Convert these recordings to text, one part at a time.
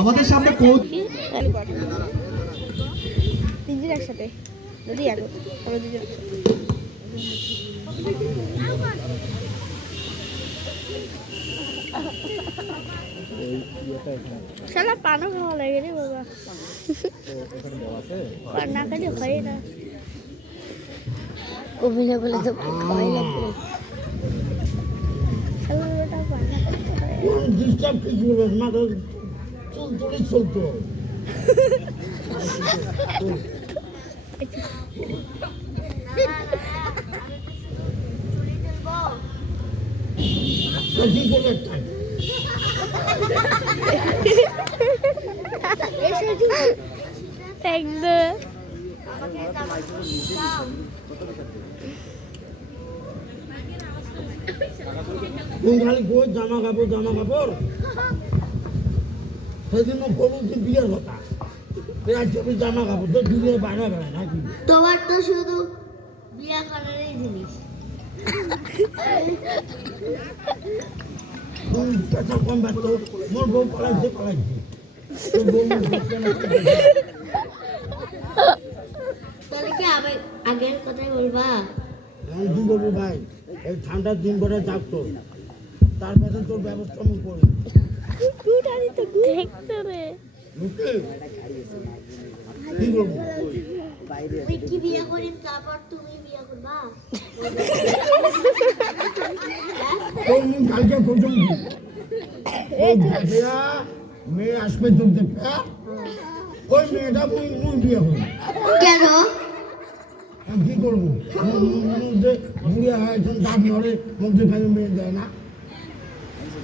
আমাদের সামনে তিনজন একসাথে যদি আগে আমরা দুজন শালা পানও খাওয়া লাগে রে বাবা পান না খেলে হয় না অভিনয় বলে তো ভয় লাগবে শালাটা পান না খেলে হয় ডিস্টার্ব কি করবে না তো চুল চলতো কি করবে একদম খালি কই জামা কাপড় সেদিন বলুন যে বিয়ের কথা ছবি জামা কাপড় তো বিয়ে বাইরে বেড়ায় নাকি তোমার তো শুধু বিয়া করারই জিনিস পেশা কম ব্যস্ত মোর বউ পালাইছে তাহলে কি আগের কথাই বলবা কি বলবো ভাই এই ঠান্ডার দিন ভরে থাকতো তার পেছনে তোর ব্যবস্থা আমি করি কি করবো তুই কি বিয়া করি তারপর তুমি বিয়া করবা কালকে প্রথম মেয়ে আসবে তোর দেখতে ওই মেয়েটা মুই বিয়ে করি কেন কি করবো মধ্যে বুড়িয়া হয় এখন দাঁত নড়ে মধ্যে খালি মেয়ে দেয় না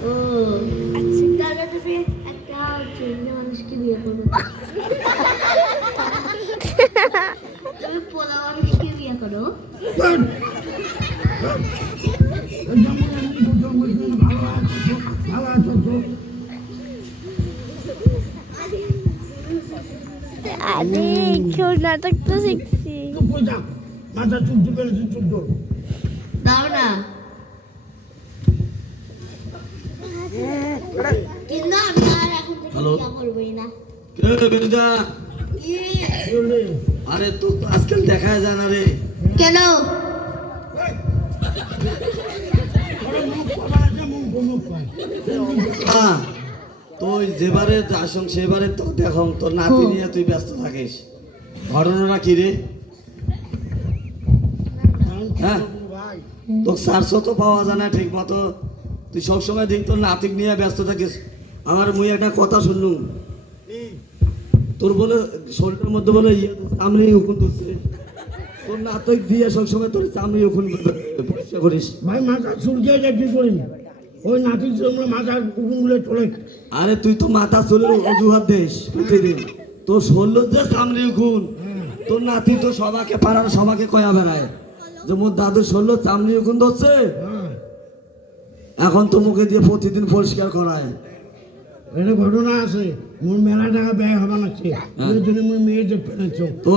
ও তাহলে তুমি একটা ছেলে মানুষকে বিয়ে করবে তুমি পোলা মানুষকে বিয়ে করো ভালো আছো তো আরে কেউ নাটক তো শিখছি মাথা চুপ পেরেছি চুপ ধর দাও না কিন্তু আমি আর এখন থেকে বিয়ে করবোই না আরে তো আজকাল দেখা যায় না রে কেন তুই যেবারে আসং সেবারে তো দেখো তোর নাতি নিয়ে তুই ব্যস্ত থাকিস ঘটনাটা কি রে হ্যাঁ তোর সারশো তো পাওয়া যায় না ঠিক মতো তুই সবসময় দিন তোর নাতিক নিয়ে ব্যস্ত থাকিস আমার মুই একটা কথা শুনলু তোর বলে শরীরের মধ্যে বলে চামড়ি উকুন ধরছে তোর নাতক দিয়ে সবসময় তোর চামড়ি উকুন পরিষ্কার করিস ভাই মাথা চুলকে কি করি ওই নাতির জন্য মাথার উকুনগুলো চলে আরে তুই তো মাথা চুলের অজুহাত দেশ প্রতিদিন তোর শরীর যে চামড়ি উকুন তোর নাতি তো সবাকে পাড়ার সবাকে কয়া বেড়ায় যে মোর দাদুর শরীর চামড়ি উকুন ধরছে এখন তো মুখে দিয়ে প্রতিদিন পরিষ্কার করায় এটা ঘটনা আছে মোর মেলা টাকা ব্যয় হবে না এর জন্য মুই মেয়ে দেখতে নাচ্ছ তো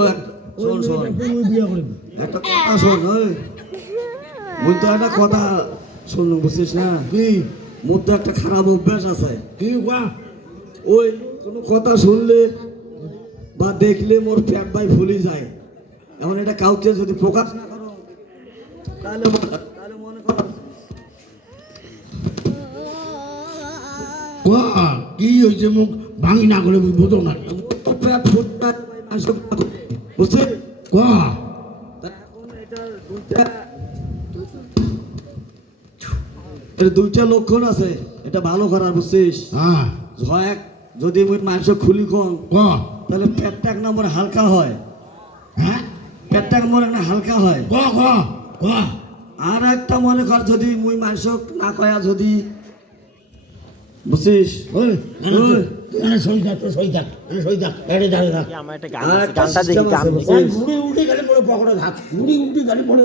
শোন শোন মুই বিয়ে করি একটা কথা শোন মুই তো একটা কথা শুনলু বুঝছিস না কি মোর তো একটা খারাপ অভ্যাস আছে কি কোয়া ওই কোনো কথা শুনলে বা দেখলে মোর পেট ভাই ফুলি যায় এখন এটা কাউকে যদি প্রকাশ না করো তাহলে মনে করো কোয়া কি হয়েছে মুখ ভাঙি না করে বোঝো না তো পেট ফুটটা বুঝছে কোয়া এখন এটা দুইটা লক্ষণ আছে এটা ভালো করার বুঝছিস হ্যাঁ হয় যদি ওই মাংস খুলি কম কোয়া তাহলে পেটটা এক নম্বর হালকা হয় হ্যাঁ পেটটা এক নম্বর হালকা হয় কোয়া কোয়া কোয়া আর একটা মনে কর যদি মুই মাংস না কয়া যদি বুঝছিস ওই সই থাক সই থাক এটা দাঁড়িয়ে থাক আমার একটা আর একটা system আছে, বুঝছিস? ঘুড়ি উঠে গেলে পরে পকড়া থাক ঘুড়ি উঠে গেলে পরে